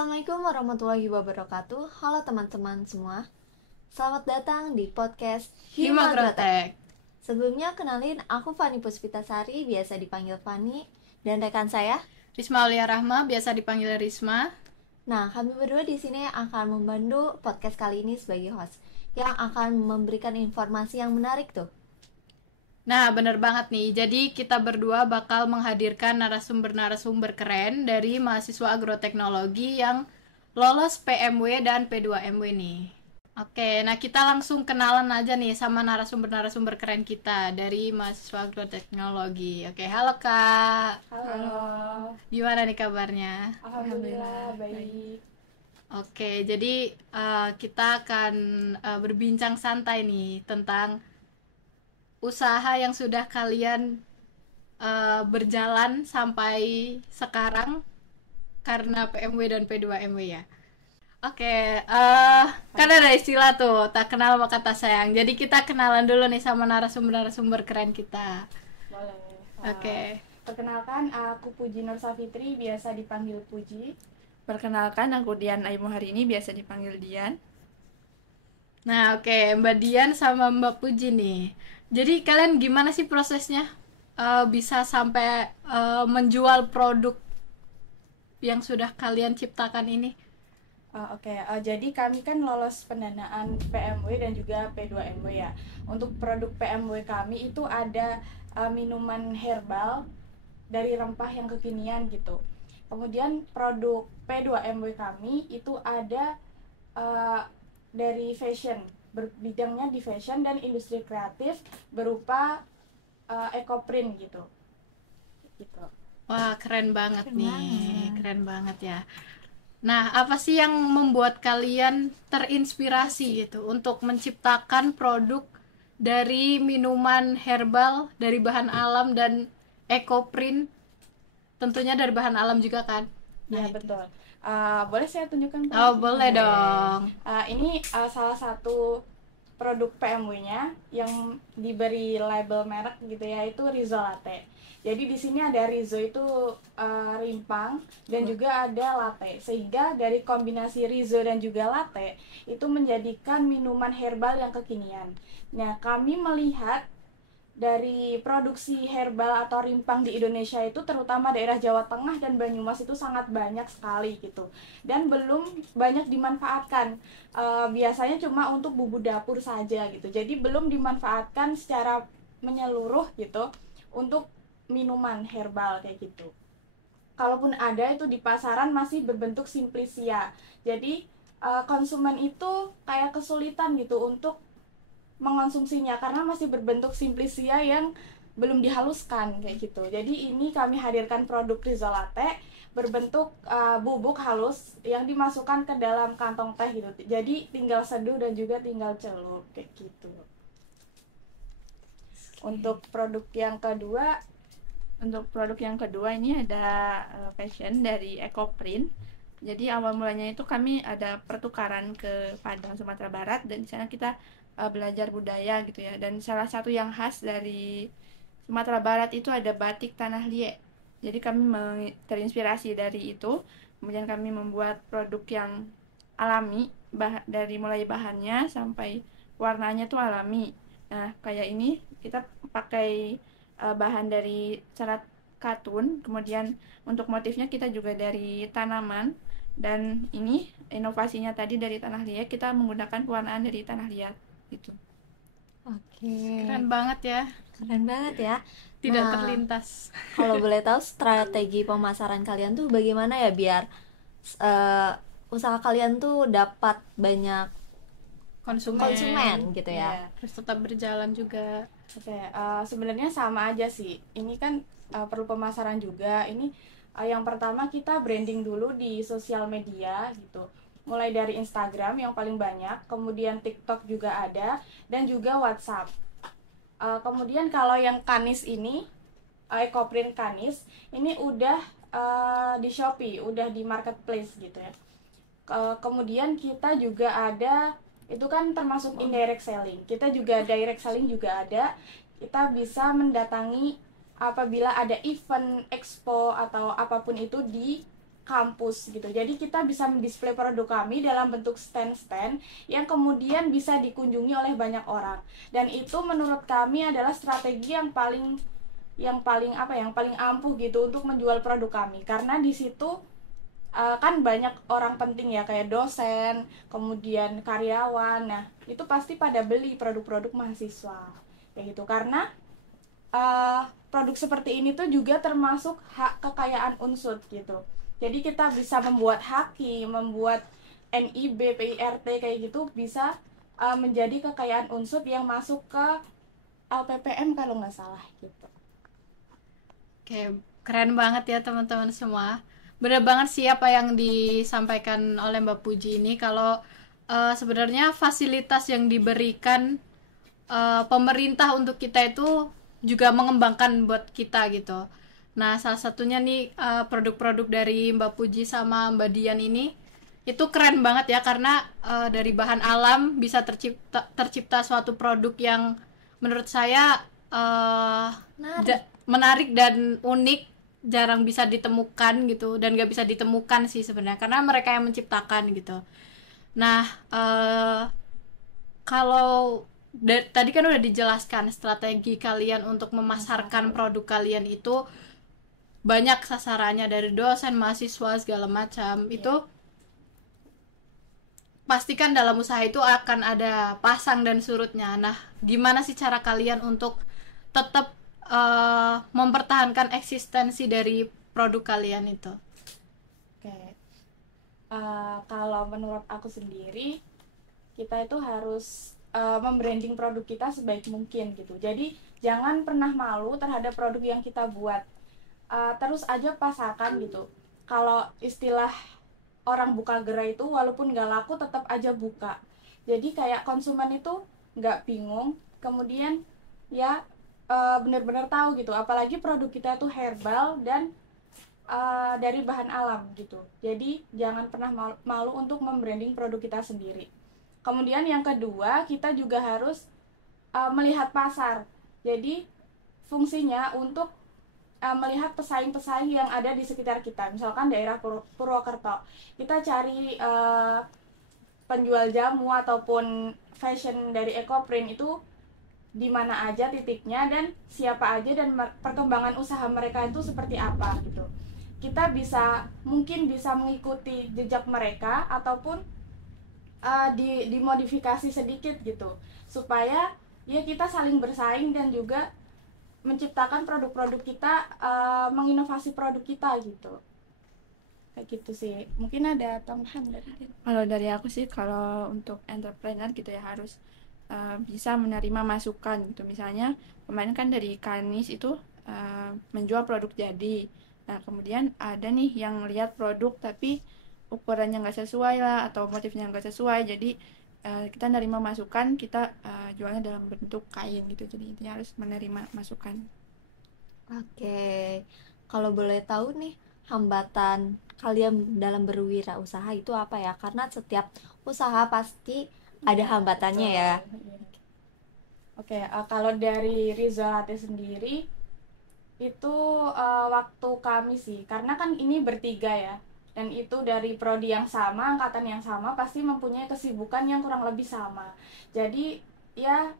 Assalamualaikum warahmatullahi wabarakatuh. Halo teman-teman semua. Selamat datang di podcast Himagrotek. Sebelumnya kenalin, aku Fani Puspitasari, biasa dipanggil Fani, dan rekan saya. Risma Aulia Rahma, biasa dipanggil Risma. Nah, kami berdua di sini akan membantu podcast kali ini sebagai host yang akan memberikan informasi yang menarik tuh. Nah, bener banget nih. Jadi kita berdua bakal menghadirkan narasumber-narasumber keren dari mahasiswa agroteknologi yang lolos PMW dan P2MW nih. Oke, nah kita langsung kenalan aja nih sama narasumber-narasumber keren kita dari mahasiswa agroteknologi. Oke, halo Kak. Halo. Gimana nih kabarnya? Alhamdulillah baik. Oke, jadi kita akan berbincang santai nih tentang usaha yang sudah kalian berjalan sampai sekarang karena PMW dan P2MW ya. Oke, kan ada istilah tuh, tak kenal maka tak sayang. Jadi kita kenalan dulu nih sama narasumber-narasumber keren kita. Boleh. Oke. Perkenalkan, aku Puji Nur Safitri, biasa dipanggil Puji. Perkenalkan, aku Dian Aimu hari ini, biasa dipanggil Dian. Nah, oke, Mbak Dian sama Mbak Puji nih. Jadi kalian gimana sih prosesnya bisa sampai menjual produk yang sudah kalian ciptakan ini? Jadi kami kan lolos pendanaan PMW dan juga P2MW ya. Untuk produk PMW kami itu ada minuman herbal dari rempah yang kekinian gitu. Kemudian produk P2MW kami itu ada dari fashion, bidangnya di fashion dan industri kreatif berupa ecoprint gitu. Wah, keren banget Keren nih. banget. Keren banget ya. Nah, apa sih yang membuat kalian terinspirasi gitu untuk menciptakan produk dari minuman herbal dari bahan alam dan ecoprint? Tentunya dari bahan alam juga kan? Ya, Nah, betul. Boleh saya tunjukkan Pak? oh, boleh dong. Ini salah satu produk PMW-nya yang diberi label merek gitu ya, itu Rizzo Latte. Jadi di sini ada Rizzo itu rimpang dan juga ada latte. Sehingga dari kombinasi Rizzo dan juga latte itu menjadikan minuman herbal yang kekinian. Nah, kami melihat dari produksi herbal atau rimpang di Indonesia itu terutama daerah Jawa Tengah dan Banyumas itu sangat banyak sekali gitu dan belum banyak dimanfaatkan. Biasanya cuma untuk bumbu dapur saja gitu, jadi belum dimanfaatkan secara menyeluruh gitu untuk minuman herbal kayak gitu. Kalaupun ada itu di pasaran masih berbentuk simplisia, jadi konsumen itu kayak kesulitan gitu untuk mengonsumsinya karena masih berbentuk simplisia yang belum dihaluskan kayak gitu. Jadi ini kami hadirkan produk Rizzo Latte berbentuk bubuk halus yang dimasukkan ke dalam kantong teh gitu. Jadi tinggal seduh dan juga tinggal celup kayak gitu. Untuk produk yang kedua, ini ada fashion dari Ecoprint. Jadi awal mulanya itu kami ada pertukaran ke Padang, Sumatera Barat, dan di sana kita belajar budaya gitu ya. Dan salah satu yang khas dari Sumatera Barat itu ada batik tanah liat. Jadi kami terinspirasi dari itu. Kemudian kami membuat produk yang alami, dari mulai bahannya sampai warnanya tuh alami. Nah, kayak ini kita pakai bahan dari serat katun, kemudian untuk motifnya kita juga dari tanaman, dan ini inovasinya tadi dari tanah liat, kita menggunakan pewarnaan dari tanah liat gitu. Oke. Keren banget ya. Keren banget ya. Tidak Nah, terlintas. Kalau boleh tahu strategi pemasaran kalian tuh bagaimana ya biar usaha kalian tuh dapat banyak konsumen gitu ya. ya, Terus tetap berjalan juga. sebenarnya sama aja sih. Ini kan perlu pemasaran juga. Ini yang pertama kita branding dulu di sosial media gitu. Mulai dari Instagram yang paling banyak, kemudian TikTok juga ada, dan juga WhatsApp. Kemudian kalau yang Kanis ini, Ecoprint Kanis, ini udah di Shopee, udah di marketplace gitu ya. Kemudian kita juga ada, itu kan termasuk indirect selling. Kita juga direct selling juga ada. Kita bisa mendatangi apabila ada event, expo atau apapun itu di kampus gitu. Jadi kita bisa mendisplay produk kami dalam bentuk stand-stand yang kemudian bisa dikunjungi oleh banyak orang. Dan itu menurut kami adalah strategi yang paling ampuh gitu untuk menjual produk kami. Karena di situ kan banyak orang penting ya, kayak dosen, kemudian karyawan. Nah, itu pasti pada beli produk-produk mahasiswa. Kayak gitu. Karena produk seperti ini tuh juga termasuk hak kekayaan UNSUD gitu. Jadi kita bisa membuat haki, membuat NIB, PIRT kayak gitu bisa menjadi kekayaan UNSUD yang masuk ke LPPM kalau nggak salah gitu. Oke, keren banget ya teman-teman semua. Bener banget sih apa yang disampaikan oleh Mbak Puji ini, kalau sebenarnya fasilitas yang diberikan pemerintah untuk kita itu juga mengembangkan buat kita gitu. Nah, salah satunya nih produk-produk dari Mbak Puji sama Mbak Dian ini itu keren banget ya, karena dari bahan alam bisa tercipta suatu produk yang menurut saya menarik dan unik, jarang bisa ditemukan gitu, dan gak bisa ditemukan sih sebenarnya karena mereka yang menciptakan gitu. Nah, kalau tadi kan udah dijelaskan strategi kalian untuk memasarkan produk kalian itu banyak sasarannya, dari dosen, mahasiswa, segala macam. Itu pastikan dalam usaha itu akan ada pasang dan surutnya. Nah, gimana sih cara kalian untuk tetap mempertahankan eksistensi dari produk kalian itu? Oke. Kalau menurut aku sendiri, kita itu harus membranding produk kita sebaik mungkin gitu. Jadi jangan pernah malu terhadap produk yang kita buat. Terus aja pasarkan gitu. Kalau istilah orang buka gerai itu walaupun nggak laku tetap aja buka. Jadi kayak konsumen itu nggak bingung, kemudian ya benar-benar tahu gitu. Apalagi produk kita itu herbal dan dari bahan alam gitu. Jadi jangan pernah malu untuk membranding produk kita sendiri. Kemudian yang kedua, kita juga harus melihat pasar. Jadi fungsinya untuk melihat pesaing-pesaing yang ada di sekitar kita. Misalkan daerah Purwokerto, kita cari penjual jamu ataupun fashion dari Ecoprint itu di mana aja titiknya dan siapa aja dan perkembangan usaha mereka itu seperti apa gitu. Kita mungkin bisa mengikuti jejak mereka ataupun dimodifikasi sedikit gitu, supaya ya kita saling bersaing dan juga menciptakan produk-produk kita, menginovasi produk kita gitu. Kayak gitu sih. Mungkin ada tambahan dari dia. Kalau dari aku sih, kalau untuk entrepreneur gitu ya harus bisa menerima masukan gitu. Misalnya kemarin kan dari Kanis itu menjual produk jadi. Nah, kemudian ada nih yang lihat produk tapi ukurannya nggak sesuai lah atau motifnya nggak sesuai, jadi kita menerima masukan, kita jualnya dalam bentuk kain gitu. Jadi intinya harus menerima masukan. Oke, kalau boleh tahu nih, hambatan kalian dalam berwirausaha itu apa ya? Karena setiap usaha pasti ada hambatannya ya. Oke, kalau dari Rizalate sendiri itu waktu kami sih, karena kan ini bertiga ya, dan itu dari prodi yang sama, angkatan yang sama, pasti mempunyai kesibukan yang kurang lebih sama. Jadi ya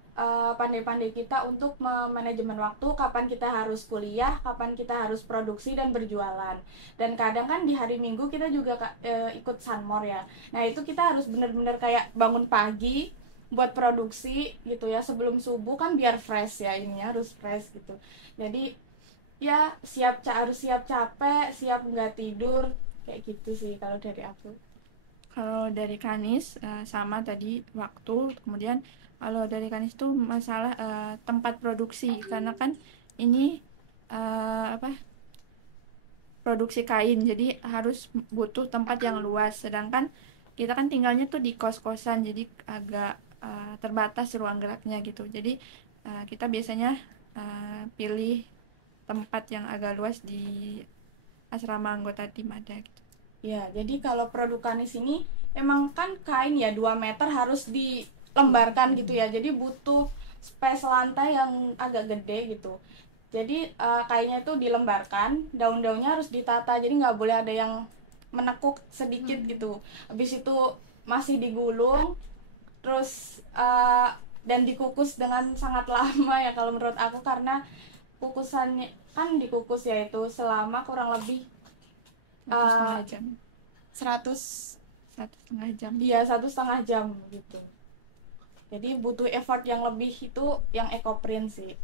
pandai-pandai kita untuk manajemen waktu, kapan kita harus kuliah, kapan kita harus produksi dan berjualan. Dan kadang kan di hari Minggu kita juga ikut Sunmore ya. Nah itu kita harus bener-bener kayak bangun pagi buat produksi gitu ya, sebelum subuh kan biar fresh ya, ini harus fresh gitu. Jadi ya harus siap capek, siap nggak tidur, kayak gitu sih kalau dari aku. Kalau dari Kanis sama tadi waktu, kemudian kalau dari Kanis itu masalah tempat produksi, karena kan ini produksi kain, jadi harus butuh tempat yang luas, sedangkan kita kan tinggalnya tuh di kos-kosan, jadi agak terbatas ruang geraknya gitu. Jadi kita biasanya pilih tempat yang agak luas di asrama anggota tim ada gitu. Ya, jadi kalau produk Kanis ini emang kan kain ya 2 meter harus dilembarkan gitu ya. Jadi butuh space lantai yang agak gede gitu. Jadi kainnya itu dilembarkan, daun-daunnya harus ditata. Jadi nggak boleh ada yang menekuk sedikit gitu. Habis itu masih digulung, terus dan dikukus dengan sangat lama ya kalau menurut aku, karena kukusannya kan dikukus yaitu selama kurang lebih 1,5 jam. 100 1,5 jam. iya 1,5 jam gitu. Jadi butuh effort yang lebih, itu yang ekoprint sih.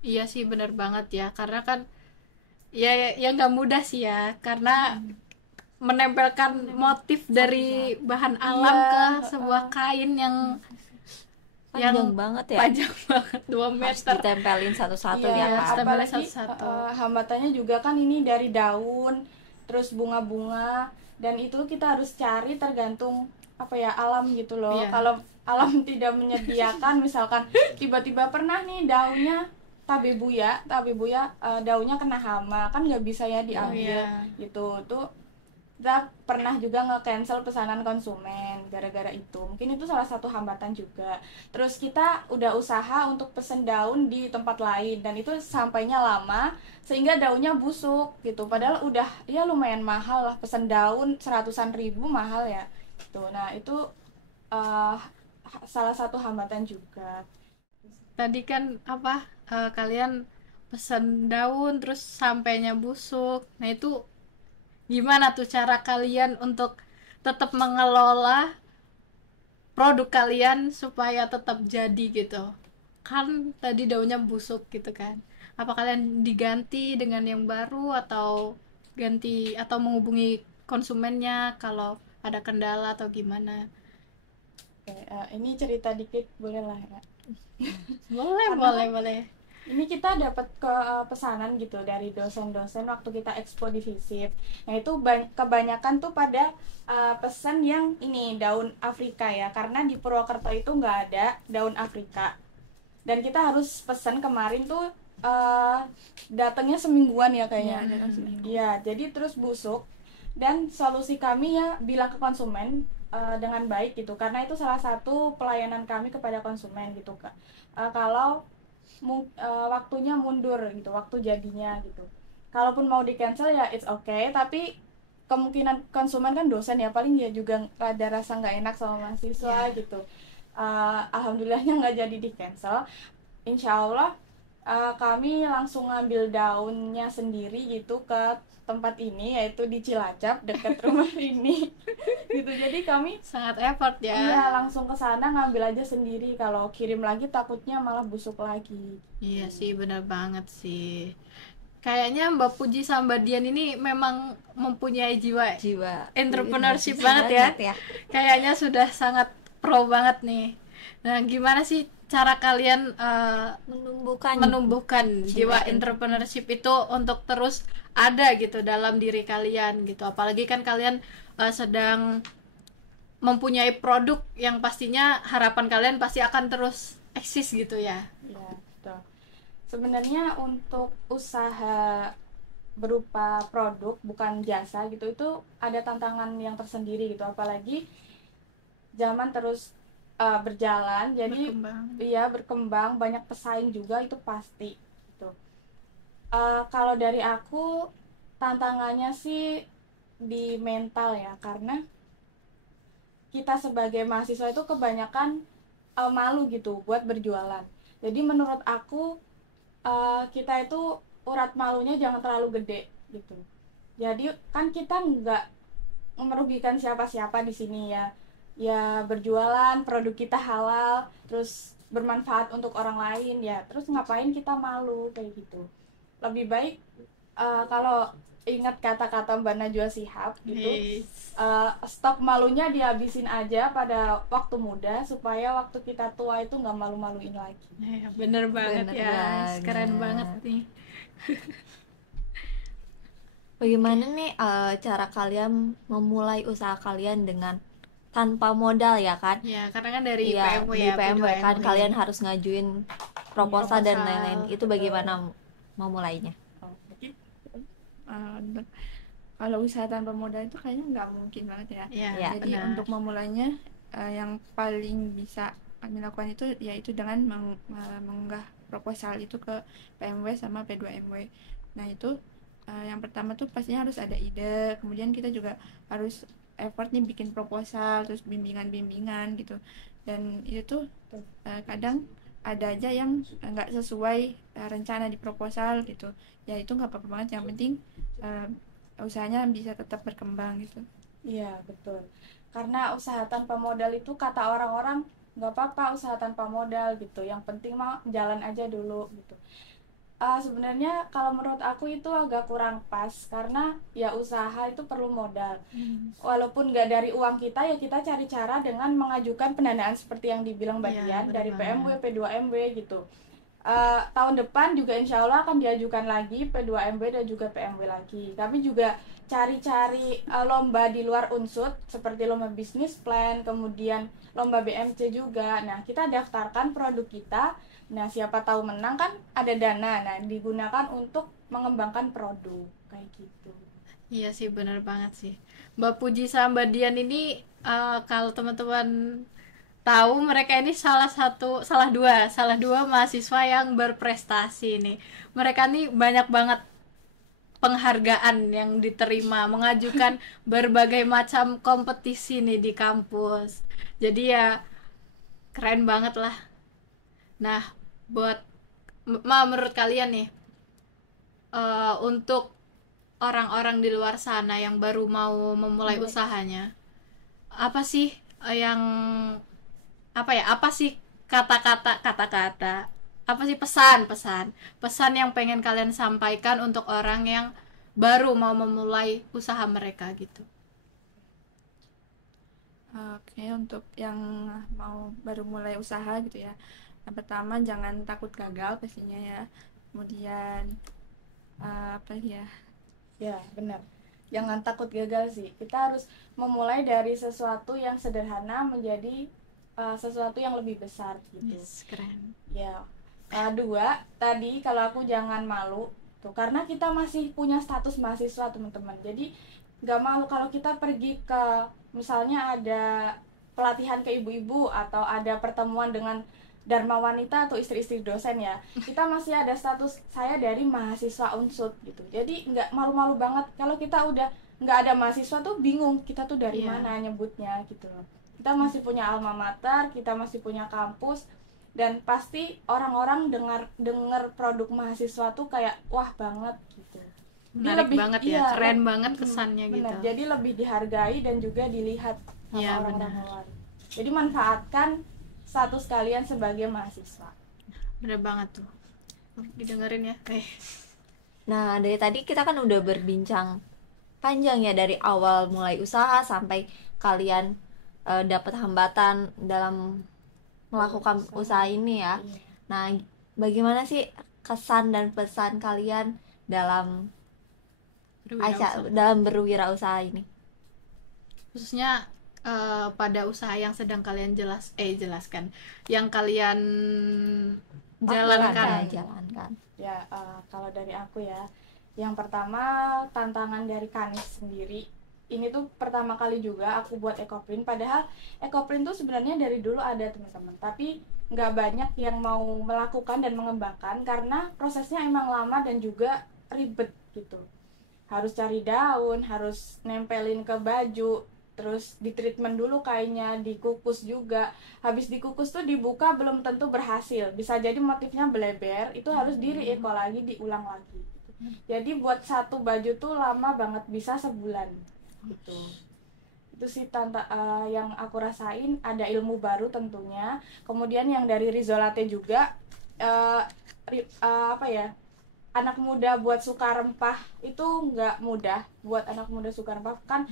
Iya sih bener banget ya, karena kan ya nggak mudah sih ya, karena menempelkan motif dari bahan alam Iya, ke sebuah kain yang Panjang banget ya, panjang banget 2 harus meter. ditempelin satu-satu Iya, ya kan. Tempelin apalagi satu-satu. hambatannya juga kan ini dari daun, terus bunga-bunga, dan itu kita harus cari tergantung apa ya, alam gitu loh. Iya. Kalau alam tidak menyediakan, misalkan tiba-tiba pernah nih daunnya tabebuya daunnya kena hama, kan nggak bisa ya diambil. Iya. Gitu tuh kita pernah juga nge-cancel pesanan konsumen gara-gara itu. Mungkin itu salah satu hambatan juga. Terus kita udah usaha untuk pesen daun di tempat lain, dan itu sampainya lama sehingga daunnya busuk gitu. Padahal udah ya lumayan mahal lah, pesen daun 100-an ribu mahal ya. Gitu. Nah, itu salah satu hambatan juga. Tadi kan kalian pesen daun terus sampainya busuk. Nah itu gimana tuh cara kalian untuk tetap mengelola produk kalian supaya tetap jadi gitu? Kan tadi daunnya busuk gitu kan. Apa kalian diganti dengan yang baru, atau ganti, atau menghubungi konsumennya kalau ada kendala atau gimana? Oke, ini cerita dikit boleh lah ya. Boleh. Ini kita dapat pesanan gitu dari dosen-dosen waktu kita expo di FISIP. Nah itu kebanyakan tuh pada pesan yang ini daun Afrika ya, karena di Purwokerto itu nggak ada daun Afrika. Dan kita harus pesan kemarin tuh datangnya semingguan ya kayaknya. Iya, jadi terus busuk. Dan solusi kami ya bilang ke konsumen dengan baik gitu, karena itu salah satu pelayanan kami kepada konsumen gitu Kak. Kalau waktunya mundur gitu, waktu jadinya gitu. Kalaupun mau di cancel ya it's okay, tapi kemungkinan konsumen kan dosen ya, paling dia juga ada rasa nggak enak sama mahasiswa gitu. Alhamdulillahnya nggak jadi di cancel. Insya Allah kami langsung ngambil daunnya sendiri gitu ke tempat ini, yaitu di Cilacap dekat rumah ini gitu. Jadi kami Sangat effort ya. iya langsung ke sana ngambil aja sendiri. Kalau kirim lagi takutnya malah busuk lagi. Iya sih, benar banget sih. Kayaknya Mbak Puji sama Mbak Dian ini memang mempunyai jiwa entrepreneurship banget ya. Kayaknya sudah sangat pro banget nih. Nah, gimana sih cara kalian menumbuhkan jiwa entrepreneurship itu untuk terus ada gitu dalam diri kalian gitu? Apalagi kan kalian sedang mempunyai produk yang pastinya harapan kalian pasti akan terus eksis gitu ya. Iya, betul. Sebenarnya untuk usaha berupa produk bukan jasa gitu, itu ada tantangan yang tersendiri gitu, apalagi zaman terus berjalan, jadi berkembang, banyak pesaing juga, itu pasti gitu. Kalau dari aku tantangannya sih di mental ya, karena kita sebagai mahasiswa itu kebanyakan malu gitu buat berjualan. Jadi menurut aku kita itu urat malunya jangan terlalu gede gitu. Jadi kan kita nggak merugikan siapa-siapa di sini ya. Ya berjualan, produk kita halal, terus bermanfaat untuk orang lain ya. Terus ngapain kita malu kayak gitu? Lebih baik kalau ingat kata-kata Mbak Najwa Shihab gitu, stok malunya dihabisin aja pada waktu muda supaya waktu kita tua itu nggak malu-maluin lagi. Bener banget ya, keren banget nih. Bagaimana nih cara kalian memulai usaha kalian dengan tanpa modal ya kan? Ya, karena kan dari Iya, PMW di ya, PMW kan P2MW. kalian harus ngajuin proposal dan lain-lain. Itu bagaimana memulainya? Kalau usaha tanpa modal itu kayaknya nggak mungkin banget ya. Iya, Jadi benar. untuk memulainya yang paling bisa kami lakukan itu yaitu dengan mengunggah proposal itu ke PMW sama P2MW. Nah itu yang pertama tuh pastinya harus ada ide, kemudian kita juga harus effort nih bikin proposal, terus bimbingan gitu. Dan itu tuh kadang ada aja yang nggak sesuai rencana di proposal gitu. Ya itu nggak apa-apa banget, yang penting usahanya bisa tetap berkembang gitu. Iya, betul. Karena usaha tanpa modal itu kata orang-orang nggak apa-apa usaha tanpa modal gitu. Yang penting mah jalan aja dulu gitu. Sebenarnya kalau menurut aku itu agak kurang pas karena ya usaha itu perlu modal. Walaupun nggak dari uang kita, ya kita cari cara dengan mengajukan pendanaan seperti yang dibilang Mbak Dian dari PMW, P2MW gitu. Tahun depan juga insya Allah akan diajukan lagi P2MW dan juga PMW lagi. Kami juga cari-cari lomba di luar Unsud seperti lomba bisnis plan, kemudian lomba BMC juga. Nah, kita daftarkan produk kita. Nah, siapa tahu menang kan ada dana. Nah, digunakan untuk mengembangkan produk kayak gitu. Iya sih, benar banget sih. Mbak Puji sama Mbak Dian ini kalau teman-teman tahu, mereka ini salah dua mahasiswa yang berprestasi nih. Mereka nih banyak banget penghargaan yang diterima, mengajukan berbagai macam kompetisi nih di kampus. Jadi ya keren banget lah. Nah, menurut kalian nih, untuk orang-orang di luar sana yang baru mau memulai usahanya, apa sih yang apa sih kata-kata, apa sih pesan yang pengen kalian sampaikan untuk orang yang baru mau memulai usaha mereka gitu? Oke, untuk yang mau baru mulai usaha gitu ya, yang pertama jangan takut gagal pastinya ya. Kemudian apa ya? Ya, benar. Jangan takut gagal sih. Kita harus memulai dari sesuatu yang sederhana menjadi sesuatu yang lebih besar gitu. Yes, keren. Ya. Dua, tadi kalau aku jangan malu tuh, karena kita masih punya status mahasiswa teman-teman. Jadi nggak malu kalau kita pergi ke, misalnya ada pelatihan ke ibu-ibu atau ada pertemuan dengan Dharma Wanita atau istri-istri dosen ya, kita masih ada status saya dari mahasiswa Unsud gitu. Jadi nggak malu-malu banget. Kalau kita udah nggak ada mahasiswa tuh bingung kita tuh dari mana nyebutnya gitu loh. Kita masih punya alma mater, kita masih punya kampus, dan pasti orang-orang dengar produk mahasiswa tuh kayak wah banget gitu. Menarik banget ya, keren banget kesannya gitu. Jadi lebih dihargai dan juga dilihat sama orang-orang luar. Jadi manfaatkan status kalian sebagai mahasiswa. Bener banget tuh, didengerin ya. Nah, dari tadi kita kan udah berbincang panjang ya, dari awal mulai usaha sampai kalian dapat hambatan dalam melakukan usaha ini ya. Nah, bagaimana sih kesan dan pesan kalian dalam berwirausaha ini? Khususnya pada usaha yang sedang kalian jelaskan, yang kalian jalankan. Ya, kalau dari aku ya, yang pertama tantangan dari Kanis sendiri. Ini tuh pertama kali juga aku buat Ekoprint. Padahal Ekoprint tuh sebenarnya dari dulu ada teman-teman, tapi nggak banyak yang mau melakukan dan mengembangkan karena prosesnya emang lama dan juga ribet gitu. Harus cari daun, harus nempelin ke baju, terus di treatment dulu kainnya, dikukus juga. Habis dikukus tuh dibuka belum tentu berhasil, bisa jadi motifnya beleber, itu harus di-re-eco lagi, diulang lagi gitu. Jadi buat satu baju tuh lama banget, bisa sebulan gitu. Itu sih yang aku rasain. Ada ilmu baru tentunya. Kemudian yang dari Rizolate juga apa ya, anak muda buat suka rempah itu nggak mudah. Buat anak muda suka rempah kan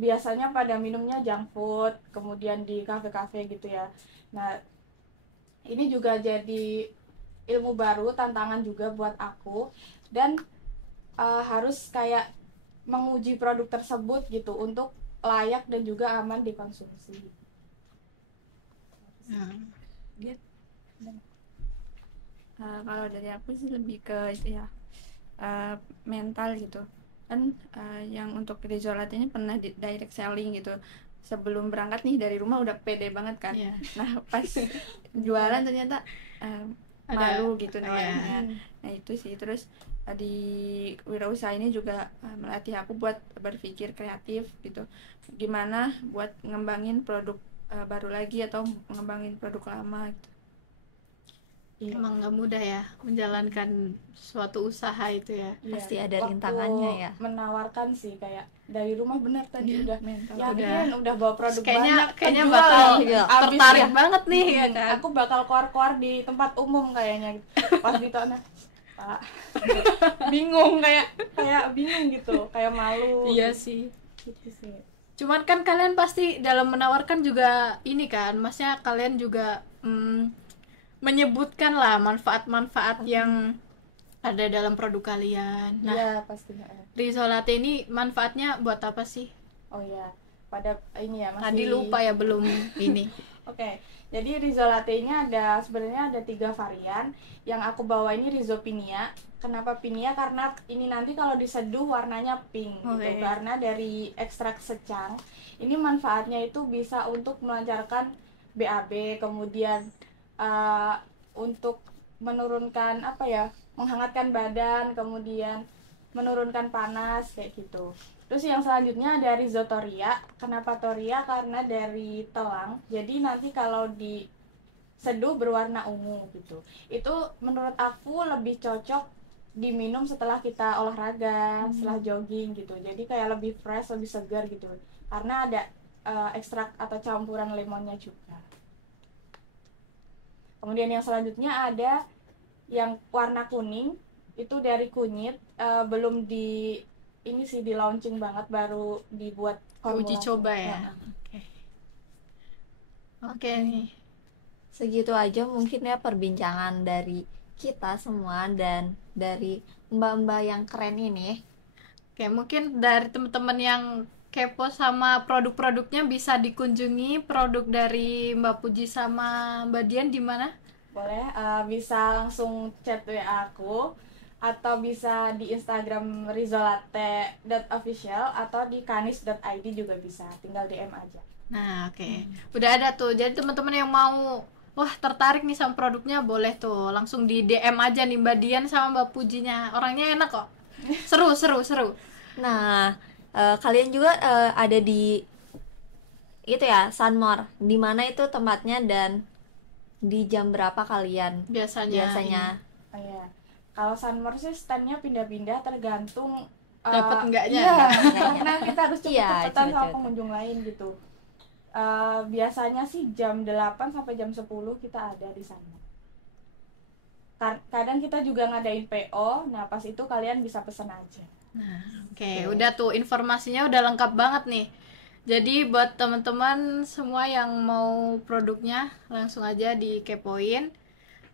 biasanya pada minumnya junk food, kemudian di kafe-kafe gitu ya. Nah, ini juga jadi ilmu baru, tantangan juga buat aku, dan harus kayak menguji produk tersebut gitu untuk layak dan juga aman dikonsumsi. Kalau dari aku sih lebih ke itu ya, mental gitu kan. Yang untuk Rizolate ini pernah direct selling gitu, sebelum berangkat nih dari rumah udah pede banget kan. Nah pas jualan ternyata malu gitu nawarnya. Nah itu sih. Terus di wirausaha ini juga melatih aku buat berpikir kreatif gitu, gimana buat ngembangin produk baru lagi atau ngembangin produk lama gitu. Iya. Emang nggak mudah ya menjalankan suatu usaha itu ya. Iya, Pasti ada waktu rintangannya ya. menawarkan sih kayak dari rumah bener tadi udah Mental. yakin udah bawa produk Kayaknya banyak kayaknya kejual bakal nih. Abis tertarik ya. banget nih ya kan. Aku bakal keluar-keluar di tempat umum kayaknya pas ditanya Pak bingung kayak bingung gitu kayak malu Iya sih. gitu sih. Cuman kan kalian pasti dalam menawarkan juga ini kan, maksudnya kalian juga menyebutkan lah manfaat-manfaat yang ada dalam produk kalian. Nah, Iya pastinya. Rizzo Latte ini manfaatnya buat apa sih? Oh iya pada ini ya masih Tadi lupa ya belum ini. Oke, jadi Rizzo Latte ini sebenarnya ada 3 varian. Yang aku bawa ini Rizzo Pinia. Kenapa Pinia? Karena ini nanti kalau diseduh warnanya pink gitu. Oke. Karena dari ekstrak secang. Ini manfaatnya itu bisa untuk melancarkan BAB, kemudian untuk menurunkan menghangatkan badan, kemudian menurunkan panas kayak gitu. Terus yang selanjutnya ada Rizzo Toria. Kenapa Toria? Karena dari telang. Jadi nanti kalau diseduh berwarna ungu gitu. Itu menurut aku lebih cocok diminum setelah kita olahraga, setelah jogging gitu. Jadi kayak lebih fresh, lebih segar gitu. Karena ada ekstrak atau campuran lemonnya juga. Kemudian yang selanjutnya ada yang warna kuning, itu dari kunyit, belum di launching banget, baru dibuat Uji formulasi. coba ya. Nah, Oke nih. Segitu aja mungkin ya perbincangan dari kita semua dan dari mbak-mbak yang keren ini. Oke, mungkin dari teman-teman yang kepo sama produk-produknya bisa dikunjungi produk dari Mbak Puji sama Mbak Dian di mana? Boleh, bisa langsung chat WA aku atau bisa di Instagram rizolatte.official atau di kanis.id juga bisa, tinggal DM aja. Nah, oke. Udah ada tuh. Jadi teman-teman yang mau tertarik nih sama produknya boleh tuh langsung di DM aja nih Mbak Dian sama Mbak Pujinya. Orangnya enak kok. Seru. Nah, kalian juga ada di itu ya, Sunmore. Di mana itu tempatnya dan di jam berapa kalian Biasanya. Oh iya. Kalau Sunmore sih standnya pindah-pindah tergantung Dapat enggaknya. Iya, karena kita harus Iya, cepet-cepetan sama cepet-cepet. pengunjung lain gitu. Biasanya sih jam 8 sampai jam 10 kita ada di sana. Kadang kita juga ngadain PO, nah pas itu kalian bisa pesan aja. Oke, udah tuh informasinya udah lengkap banget nih. Jadi buat teman-teman semua yang mau produknya langsung aja dikepoin,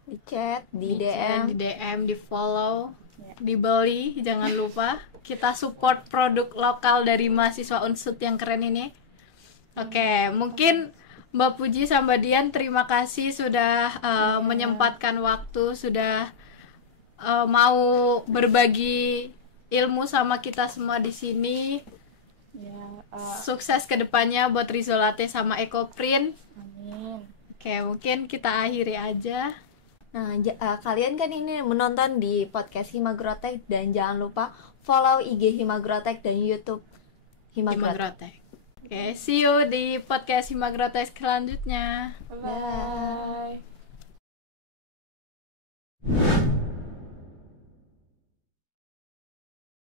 Di chat, di di DM. DM, di follow, Ya. dibeli, jangan lupa. Kita support produk lokal dari mahasiswa Unsud yang keren ini. Oke, mungkin Mbak Puji sama Mbak Dian terima kasih sudah menyempatkan waktu, sudah mau berbagi ilmu sama kita semua di sini. Ya, Sukses kedepannya buat Rizzo Latte sama Ecoprint. amin. Oke, mungkin kita akhiri aja. Nah, kalian kan ini menonton di podcast Himagrotek dan jangan lupa follow IG Himagrotek dan YouTube Himagrotek. Himagrotek. Oke, see you di podcast Himagrotek selanjutnya. Bye.